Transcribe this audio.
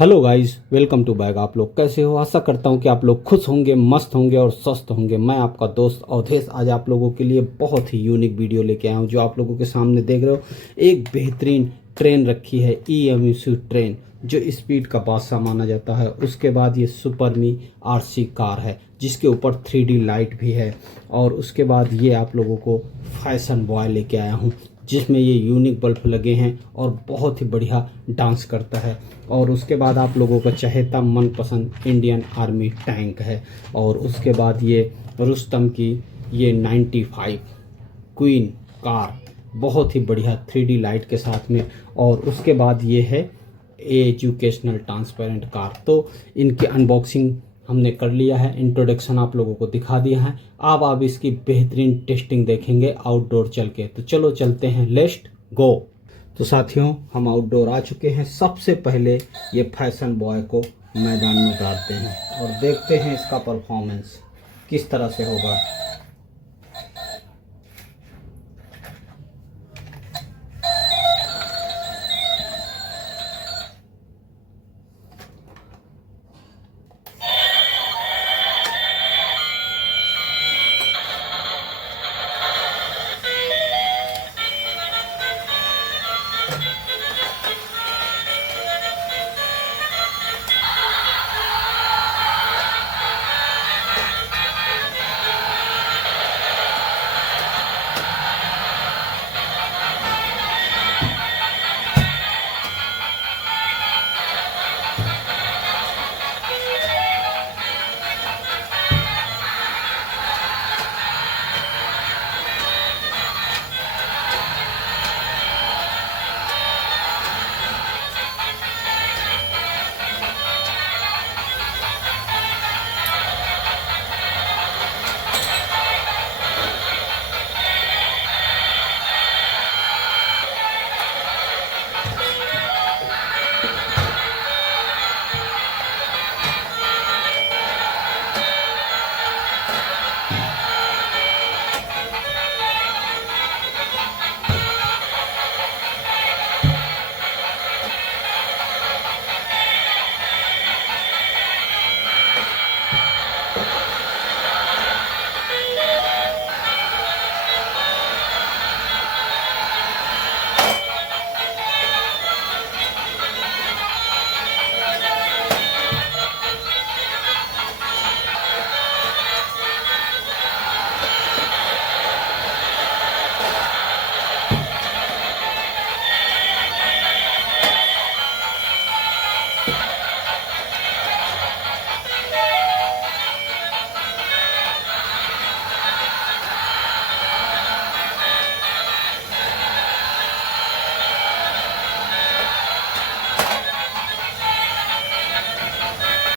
Hello guys, welcome to bag. आप लोग कैसे हो? आशा करता हूं कि आप लोग खुश होंगे, मस्त होंगे और स्वस्थ होंगे। मैं आपका दोस्त अवधेश आज आप लोगों के लिए बहुत ही यूनिक वीडियो लेके आया हूं। जो आप लोगों के सामने देख रहे हो, एक बेहतरीन ट्रेन रखी है, ईएमयू ट्रेन, जो स्पीड का बादशाह माना जाता है। उसके बाद ये सुपर मी आरसी कार है, जिसके ऊपर 3D लाइट भी है। और उसके बाद ये आप लोगों को फैशन बॉय लेके आया हूँ, जिसमें ये यूनिक बल्ब लगे हैं और बहुत ही बढ़िया डांस करता है। और उसके बाद आप लोगों का चहेता मनपसंद इंडियन आर्मी टैंक है। और उसके बाद ये रुस्तम की ये 95 क्वीन कार, बहुत ही बढ़िया 3D लाइट के साथ में। और उसके बाद ये है एजुकेशनल ट्रांसपेरेंट कार। तो इनकी अनबॉक्सिंग हमने कर लिया है, इंट्रोडक्शन आप लोगों को दिखा दिया है। अब आप इसकी बेहतरीन टेस्टिंग देखेंगे आउटडोर चल के। तो चलो चलते हैं, लेट्स गो। तो साथियों, हम आउटडोर आ चुके हैं। सबसे पहले ये फैशन बॉय को मैदान में उतारते हैं और देखते हैं इसका परफॉर्मेंस किस तरह से होगा।